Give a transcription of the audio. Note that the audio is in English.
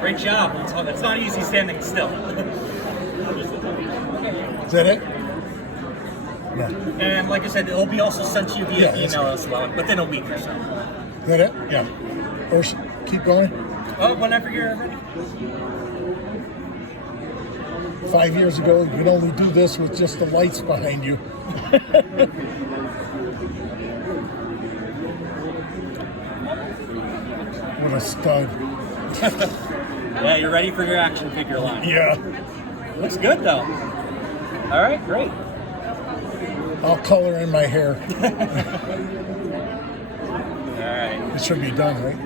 Great job. It's not easy standing still. Is that it? No. And like I said, it'll be also sent to you via Yeah, email as well within a week or so. Is that it? Yeah. Or keep going. Oh, whenever you're ready. 5 years ago, you could only do this with just the lights behind you. What a stud. Yeah, you're ready for your action figure line. Yeah. Looks good though. All right, great. I'll color in my hair. All right. It should be done, right?